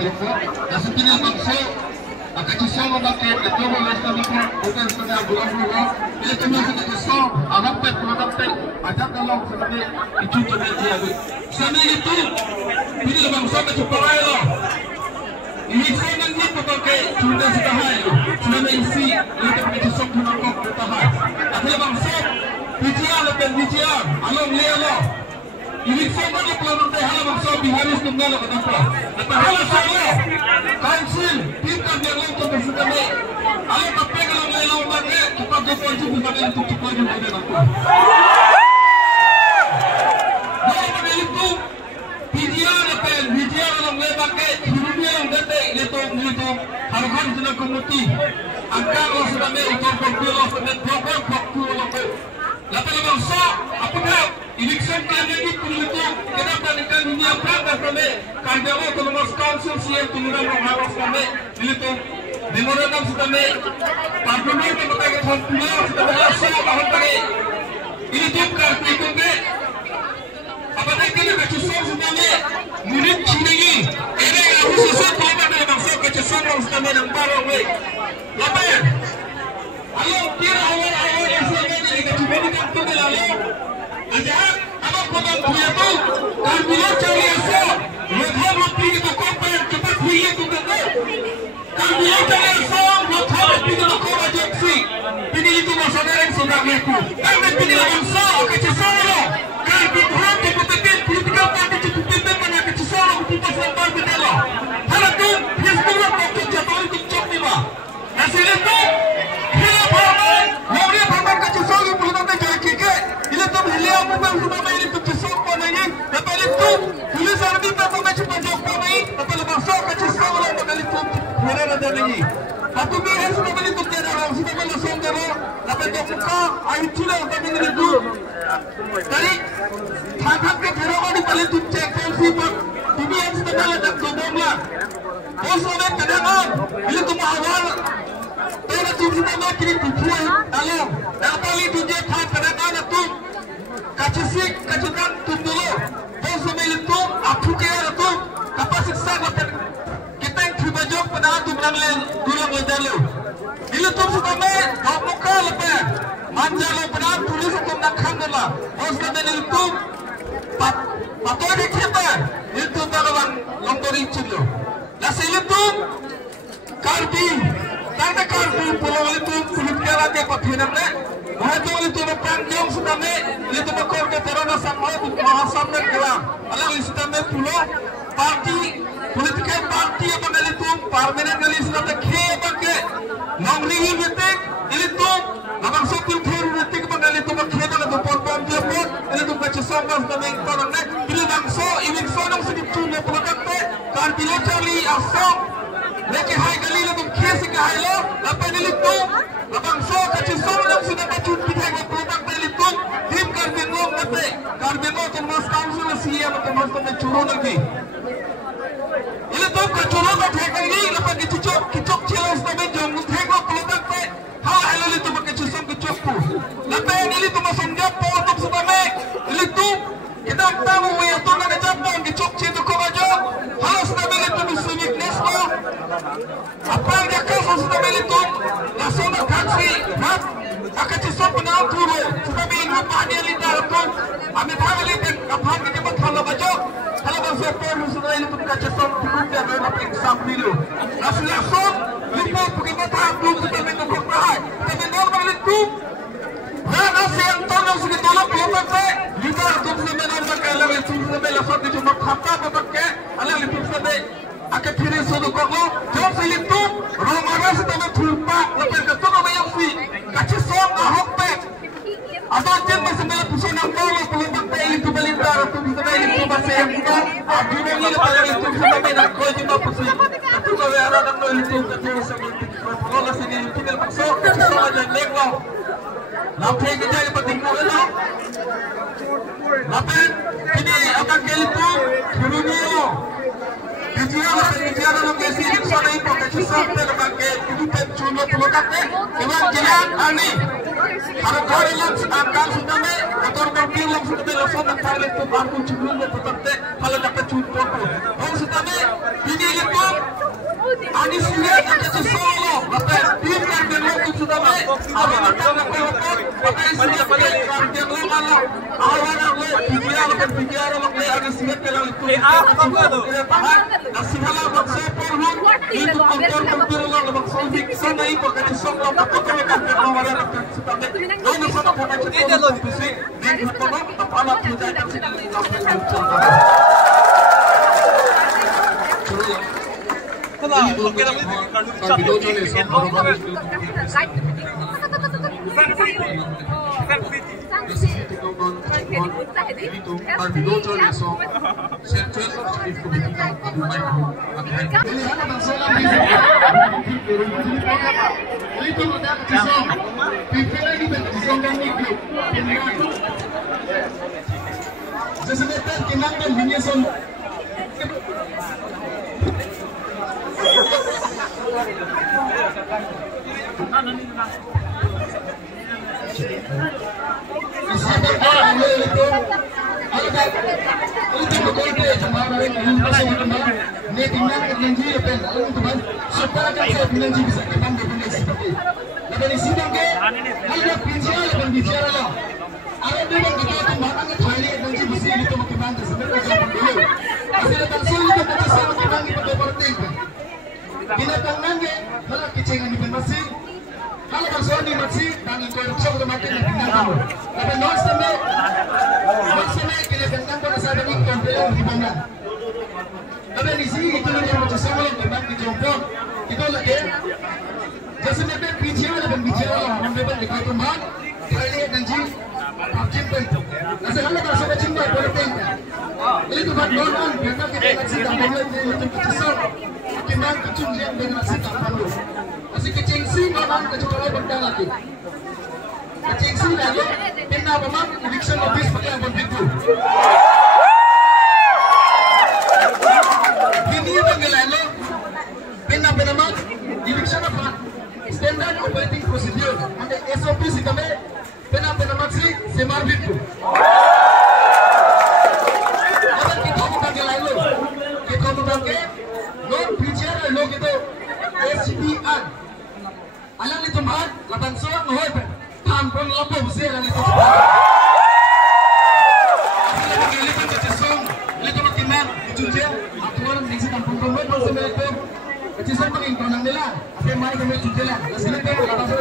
berko. Nasipin ang so akachisama bakit ito mo lesta dito bukan sa bulan-bulan. Ito mo sa kaso agapet produkte ada kalau sebenarnya itu dia. Sana itu ini bang sa kacupawelo. Ini saya nanti pakai sudah setahun itu. Sudah isi itu kacusok tunangkok setahun. Ada bang sa bijian lepen bijian along lelo. Ini saya nanti pelabur tehala bang sa biharis tunggal kenapa? Tehala saya council kita biar untuk bersedekah. Along apa kalau lelo pakai cepat depan itu pakai untuk cepat juga kenapa? Bijian along lelo pakai itu harus sudah kemuti angka lo sudah untuk berpilih sudah program waktu lo lapan bangsa apakah election kali ini perlu itu kenapa dengan dunia perang kami kerja lo autonomous council siap tunggu harus kami itu memorandum sudah parlemen yang berkaitan dengan sudah berhasil tahun kali ini tuh kartu itu apakah kita kecuali sudah murid sini ini aku sesuatu kecuali sudah menang barang we. Lapan. Ayo kira awal Islam ini kecuali kampung lalu. Aja apa program dia tu? Kami cari asal. Mereka mesti kita kompet cepat hidup tu kan. Kami cari asal. Mereka mesti kita kompet jeksi. Ini itu masalah yang sudah aku. Kami pilih asal kecuali. Kami berhak kompeten politik parti cukup penting banyak kecuali kita sampai berdela. Kalau tu hasil itu kita paman, mari paman kecil belum ada keke. Ini tu beliau bukan sudah main itu kecil pun ini. Lepas itu polis army paman cepat jauh pun ini. Lepas bangsa kecil orang bakal itu mereka ada lagi. Satu biar sudah beli tu tiada orang sudah beli songkar. Lepas itu muka air cila kami itu. Tadi thak ke kerana di beli tu cek siput. Ini yang sudah ada kebomlah. Bos orang kadang bila tu awal Tera sudah makin dibuat dalam. Kali itu dia kadang-kadang tu kacusik kacukan tundulu. Bos orang itu apa kira tu kapasiti sangat kita yang berbaju pada tu menang dulang ledalu. Bila tu sudah main muka lepas manjalo pada tulis tu nak kandela. Bos orang itu patoi kita itu dalam longgoring cilo. Nasi itu karbi. Karena karbi pulau itu kulit kerat yang pakai Mahatu itu berpanjang sudah itu berkor ke terana sama mahasamnya kelam. Alang sudah pulau parti political parti apa kali itu parlemen kali sudah terkaya pakai nongringi betek itu abang sopil khair betek apa kali itu berkaya dengan pon dia pun itu baca sama sudah mengkorang bila bangso ini sonong sedikit cuma pelakate karbi lo cari asam Leke hai kali lo kesi ke hai lo, apa ni itu? Abang so kacau yang sudah kacau kita yang produk ni itu, tim karbin lo mati, karbin lo tu mas council siapa tu mas tu mencuri lagi. Ini tu kacau lo kacau ini, lepas kicok cilas tu menjong, tengok produk ni, hai lo itu kacau kacau tu. Lepas ini tu mas enggak produk sudah ini tu kita tahu yang tu nak jambon kicok citu kau aja, harus nabi itu mesti weakness tu. Apa yang dia kau sudah melihat nasional country, mat, akan cisop penau turun, sudah melihat panen lidah tu, kami tahu lihat apa yang kita kalau baca, kalau bahasa Polu sudah itu kita cisop turun dia dalam exam dulu. Nasional lupa bagaimana tahu sudah melihat perah, tapi normal itu, dan asyik tolong sudah tolong belum pakai, lidah tu sudah melihat kalau itu sudah melihat itu cuma kata pakai, alam itu sudah akan pilih suatu kau, jom selitu, rumahnya sudah berubah, lebih ke tengah banyak sih, kacau song ahok pek, atau jen masih melihat pusat nampak, peluang pek itu melintang, atau bisa melihat itu masih yang muda, dunia ini lepas yang itu sudah melihat kau cuma pusing, atau kau yang ada dalam itu, kacau bisa melihat, kalau sini tinggal masuk, kacau song aja leklau, lapar kita yang penting mana, lapar, ini akan kelitu, dunia. Bicara dalam kesi ini soalnya itu kecil sampai lebagai itu penculo pelukatnya dengan jalan ani. Kalau kau yang akan sudah motor mobil yang sudah langsung mencari itu baru cukup berpetek kalau dapat cukup. Orang sudah ini itu Kecil pengingkonan nila, apa yang mana kami cuci lah. Hasilnya lapan